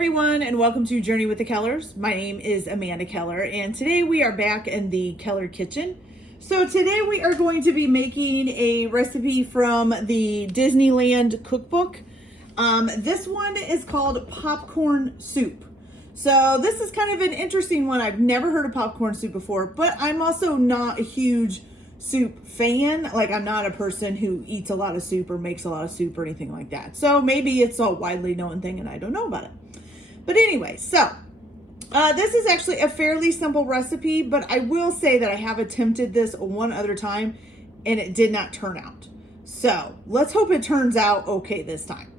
everyone, and welcome to Journey with the Kellers. My name is Amanda Keller, and today we are back in the Keller kitchen. So today we are going to be making a recipe from the Disneyland cookbook. This one is called popcorn soup. So this is kind of an interesting one. I've never heard of popcorn soup before, but I'm also not a huge soup fan. Like, I'm not a person who eats a lot of soup or makes a lot of soup or anything like that. So maybe it's a widely known thing and I don't know about it. But anyway, so this is actually a fairly simple recipe, but I will say that I have attempted this one other time and it did not turn out. So let's hope it turns out okay this time.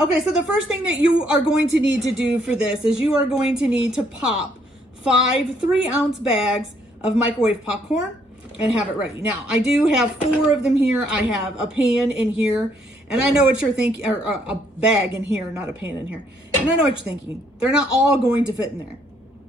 Okay, so the first thing that you are going to need to do for this is you are going to need to pop 5 3-ounce bags of microwave popcorn and have it ready. Now, I do have 4 of them here. I have a pan in here, and I know what you're thinking, or a bag in here, not a pan in here. And I know what you're thinking. They're not all going to fit in there.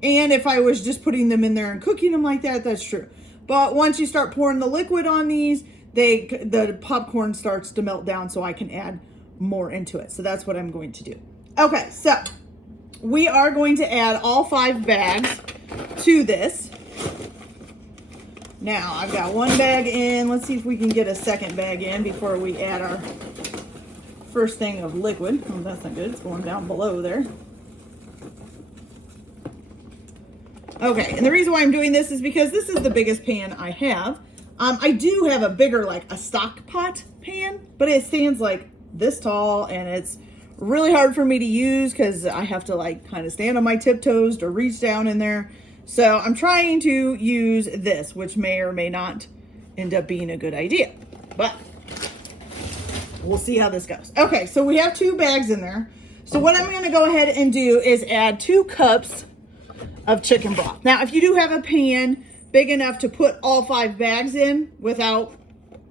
And if I was just putting them in there and cooking them like that, that's true. But once you start pouring the liquid on these, the popcorn starts to melt down so I can add more into it. So that's what I'm going to do. Okay, so we are going to add all 5 bags to this. Now, I've got 1 bag in. Let's see if we can get a second bag in before we add our first thing of liquid. Oh, that's not good. It's going down below there. Okay, and the reason why I'm doing this is because this is the biggest pan I have. I do have a bigger, like a stock pot pan, but it stands like this tall, and it's really hard for me to use because I have to like kind of stand on my tiptoes to reach down in there. So I'm trying to use this, which may or may not end up being a good idea, but we'll see how this goes. Okay, so we have 2 bags in there. So what I'm going to go ahead and do is add 2 cups of chicken broth. Now, if you do have a pan big enough to put all 5 bags in without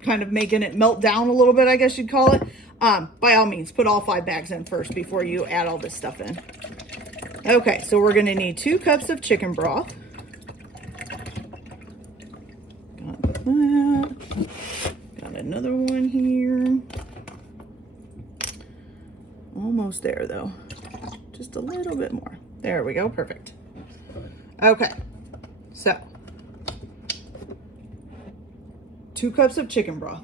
kind of making it melt down a little bit, I guess you'd call it, by all means, put all 5 bags in first before you add all this stuff in. Okay, so we're going to need 2 cups of chicken broth. Got that. Got another one here. Almost there, though. Just a little bit more. There we go. Perfect. Okay, so 2 cups of chicken broth.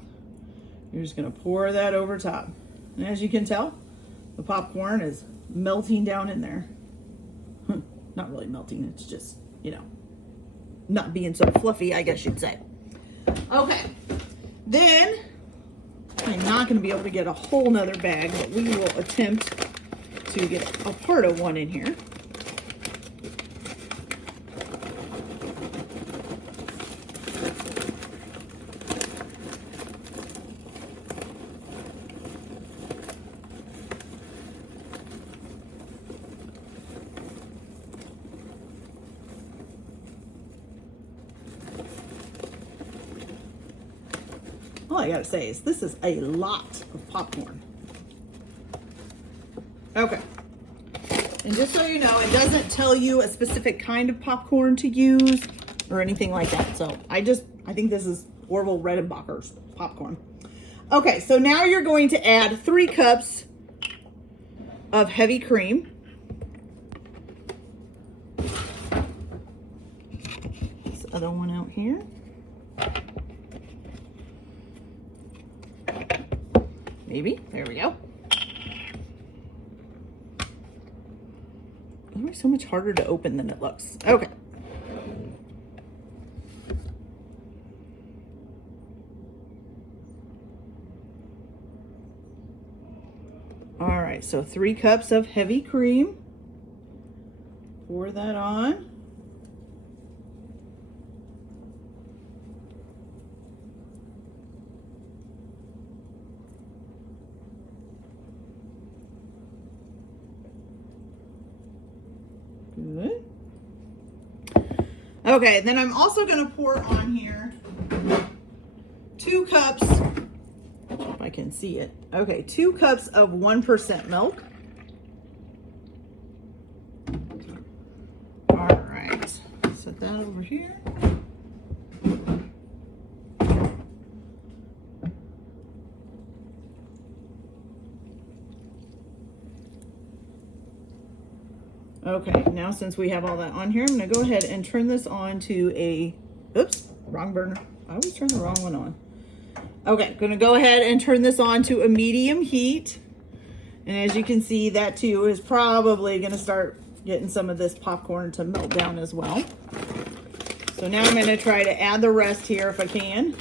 You're just going to pour that over top. And as you can tell, the popcorn is melting down in there. Not really melting, it's just, you know, not being so fluffy, I guess you'd say. Okay, then I'm not going to be able to get a whole nother bag, but we will attempt to get a part of one in here. All I gotta say is this is a lot of popcorn. Okay. And just so you know, it doesn't tell you a specific kind of popcorn to use or anything like that. So I think this is Orville Redenbacher's popcorn. Okay, so now you're going to add 3 cups of heavy cream. This other one out here. Maybe. There we go. It's so much harder to open than it looks. Okay. All right, so 3 cups of heavy cream. Pour that on. Good. Okay, then I'm also going to pour on here 2 cups, if I can see it. Okay, 2 cups of 1% milk. All right, set that over here. Okay, now since we have all that on here, I'm going to go ahead and turn this on to a, oops, wrong burner. I always turn the wrong one on. Okay, going to go ahead and turn this on to a medium heat. And as you can see, that too is probably going to start getting some of this popcorn to melt down as well. So now I'm going to try to add the rest here if I can.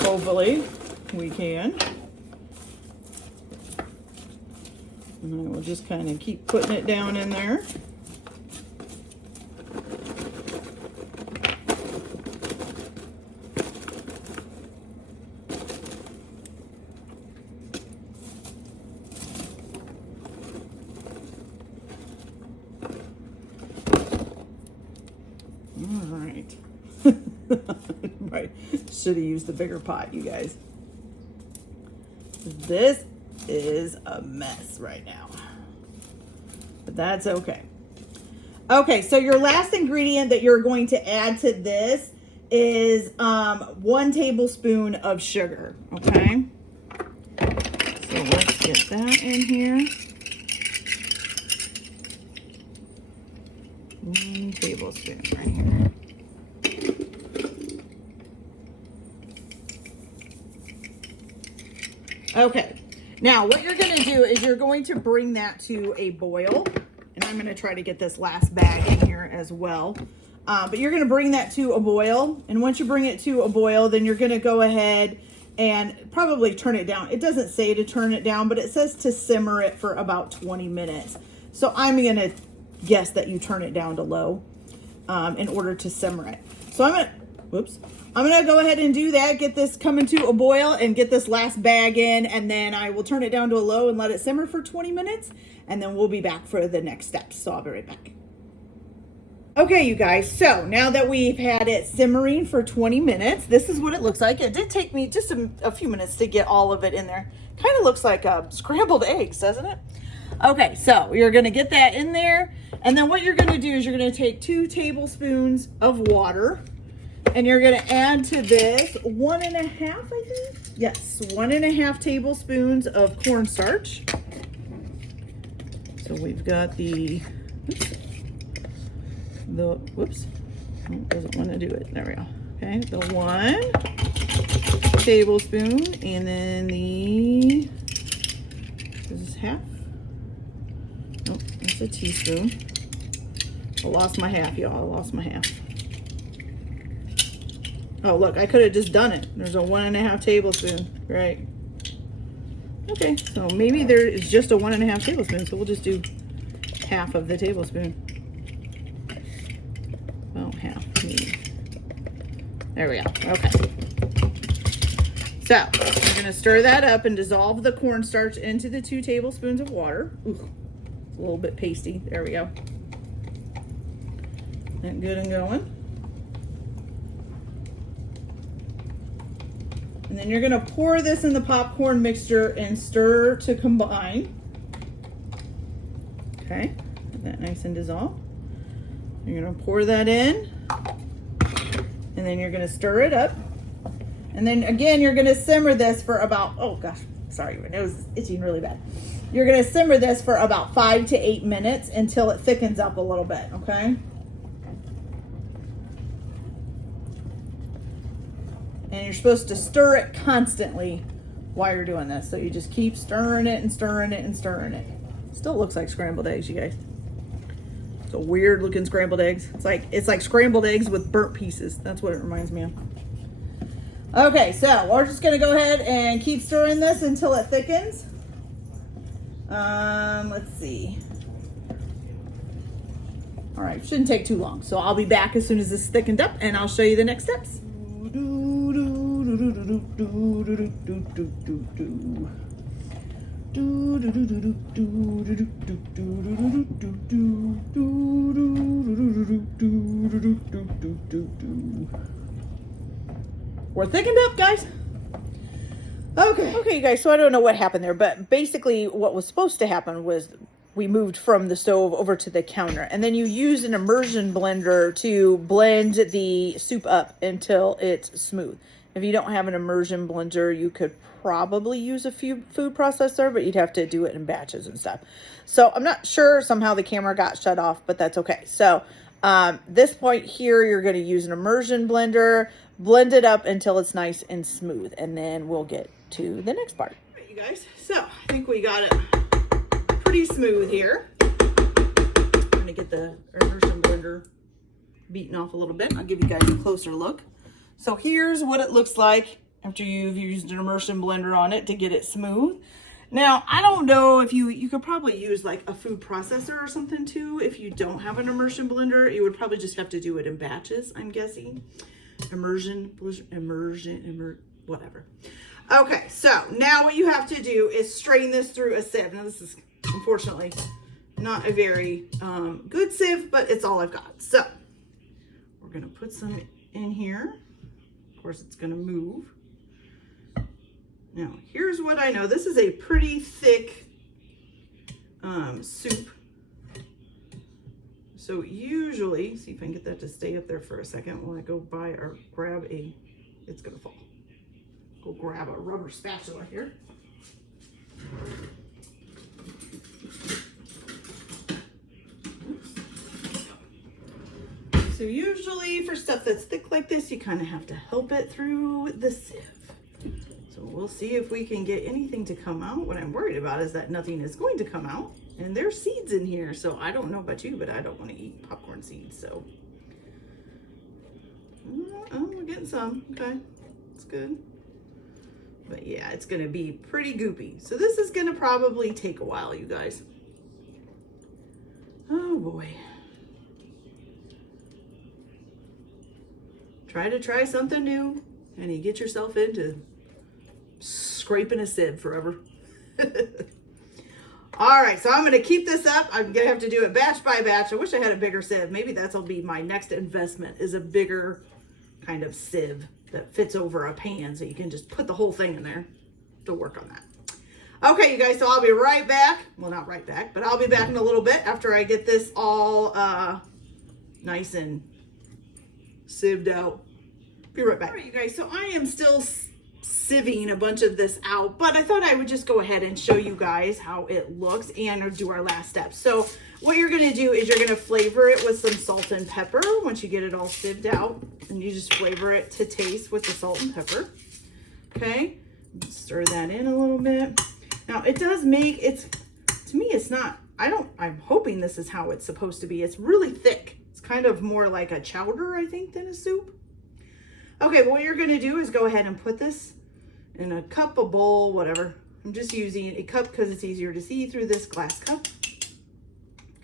Hopefully we can. And I will just kind of keep putting it down in there. All right. Right. Should have used the bigger pot, you guys. This is a mess right now, but that's okay. Okay, so your last ingredient that you're going to add to this is 1 tablespoon of sugar. Okay, so let's get that in here. 1 tablespoon right here. Okay, now what you're going to do is you're going to bring that to a boil, and I'm going to try to get this last bag in here as well. But you're going to bring that to a boil, and once you bring it to a boil, then you're going to go ahead and probably turn it down. It doesn't say to turn it down, but it says to simmer it for about 20 minutes. So I'm going to guess that you turn it down to low in order to simmer it. So I'm going to go ahead and do that, get this coming to a boil and get this last bag in, and then I will turn it down to a low and let it simmer for 20 minutes, and then we'll be back for the next steps. So I'll be right back. Okay, you guys, so now that we've had it simmering for 20 minutes, this is what it looks like. It did take me just a few minutes to get all of it in there. Kind of looks like scrambled eggs, doesn't it? Okay, so you're going to get that in there, and then what you're going to do is you're going to take 2 tablespoons of water, and you're going to add to this 1.5, I think? Yes, 1.5 tablespoons of cornstarch. So we've got whoops, oh, it doesn't want to do it. There we go. Okay, the 1 tablespoon, and then this is half. Oh, that's a teaspoon. I lost my half, y'all. I lost my half. Oh, look, I could have just done it. There's a 1.5 tablespoon, right? Okay, so maybe there is just a 1.5 tablespoon, so we'll just do half of the tablespoon. Oh, half, maybe. There we go, okay. So, we're gonna stir that up and dissolve the cornstarch into the 2 tablespoons of water. Ooh, it's a little bit pasty, there we go. That good and going. And then you're going to pour this in the popcorn mixture and stir to combine. Okay, get that nice and dissolved. You're going to pour that in, and then you're going to stir it up. And then again, you're going to simmer this for about, oh gosh, sorry, my nose is itching really bad. You're going to simmer this for about 5 to 8 minutes until it thickens up a little bit, okay? And you're supposed to stir it constantly while you're doing this. So you just keep stirring it and stirring it and stirring it. Still looks like scrambled eggs, you guys. It's a weird looking scrambled eggs. It's like scrambled eggs with burnt pieces. That's what it reminds me of. Okay, so we're just gonna go ahead and keep stirring this until it thickens. Let's see. All right, shouldn't take too long. So I'll be back as soon as this is thickened up, and I'll show you the next steps. We're thickened up, guys. Okay, you guys, so I don't know what happened there, but basically what was supposed to happen was we moved from the stove over to the counter, and then you use an immersion blender to blend the soup up until it's smooth. If you don't have an immersion blender, you could probably use a food processor, but you'd have to do it in batches and stuff. So I'm not sure, somehow the camera got shut off, but that's okay. So this point here, you're going to use an immersion blender, blend it up until it's nice and smooth, and then we'll get to the next part. All right, you guys, so I think we got it pretty smooth here. I'm going to get the immersion blender beaten off a little bit. I'll give you guys a closer look. So here's what it looks like after you've used an immersion blender on it to get it smooth. Now, I don't know if you could probably use like a food processor or something too. If you don't have an immersion blender, you would probably just have to do it in batches, I'm guessing. Immersion, whatever. Okay, so now what you have to do is strain this through a sieve. Now this is unfortunately not a very good sieve, but it's all I've got. So we're gonna put some in here. Of course, it's gonna move. Now, here's what I know. This is a pretty thick soup. So usually, see if I can get that to stay up there for a second while I go by or grab a, it's gonna fall. Go grab a rubber spatula here. Oops. So usually for stuff that's thick like this, you kind of have to help it through the sieve. So we'll see if we can get anything to come out. What I'm worried about is that nothing is going to come out. And there's seeds in here. So I don't know about you, but I don't want to eat popcorn seeds. So, oh, we're getting some. Okay, that's good. But yeah, it's going to be pretty goopy. So this is going to probably take a while, you guys. Oh boy. Try something new and you get yourself into scraping a sieve forever. All right, so I'm going to keep this up. I'm going to have to do it batch by batch. I wish I had a bigger sieve. Maybe that'll be my next investment, is a bigger kind of sieve that fits over a pan so you can just put the whole thing in there to work on that. Okay, you guys, so I'll be right back. Well, not right back, but I'll be back in a little bit after I get this all nice and sieved out. Be right back. All right, you guys, so I am still sieving a bunch of this out, but I thought I would just go ahead and show you guys how it looks and do our last step. So what you're going to do is you're going to flavor it with some salt and pepper once you get it all sieved out, and you just flavor it to taste with the salt and pepper. Okay, stir that in a little bit. Now it does make, to me it's not, I'm hoping this is how it's supposed to be. It's really thick. It's kind of more like a chowder, I think, than a soup. Okay, what you're going to do is go ahead and put this in a cup, a bowl, whatever. I'm just using a cup because it's easier to see through this glass cup.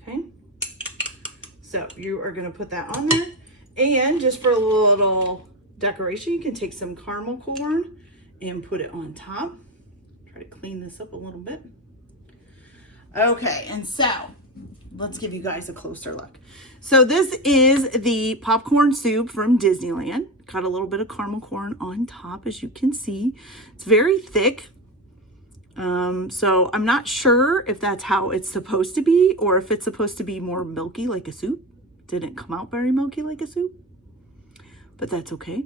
Okay, so you are going to put that on there, and just for a little decoration, you can take some caramel corn and put it on top. Try to clean this up a little bit. Okay, and so let's give you guys a closer look. So this is the popcorn soup from Disneyland. Got a little bit of caramel corn on top, as you can see. It's very thick. So I'm not sure if that's how it's supposed to be, or if it's supposed to be more milky like a soup. Didn't come out very milky like a soup, but that's okay.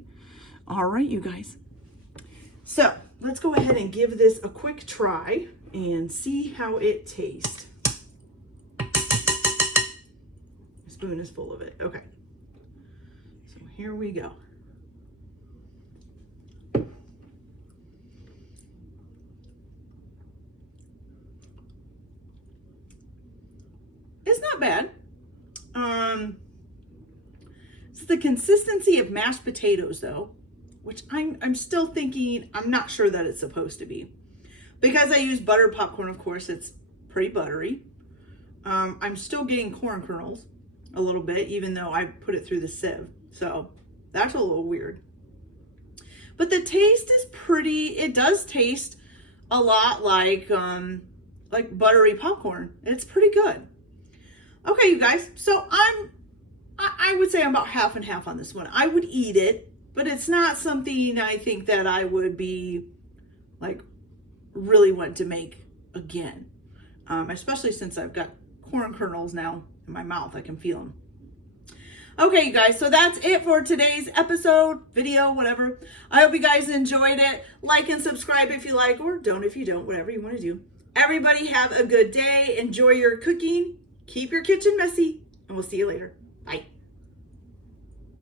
All right, you guys. So let's go ahead and give this a quick try and see how it tastes. The spoon is full of it. Okay. So here we go. It's not bad. It's the consistency of mashed potatoes though, which I'm still thinking, I'm not sure that it's supposed to be. Because I use buttered popcorn, of course, it's pretty buttery. I'm still getting corn kernels a little bit, even though I put it through the sieve. So that's a little weird. But the taste is pretty, it does taste a lot like buttery popcorn. It's pretty good. Okay, you guys, so I would say I'm about half and half on this one. I would eat it, but it's not something I think that I would be like really want to make again. Especially since I've got corn kernels now in my mouth. I can feel them. Okay, you guys, so that's it for today's episode, video, whatever. I hope you guys enjoyed it. Like and subscribe if you like, or don't if you don't, whatever you want to do. Everybody have a good day. Enjoy your cooking. Keep your kitchen messy, and we'll see you later. Bye.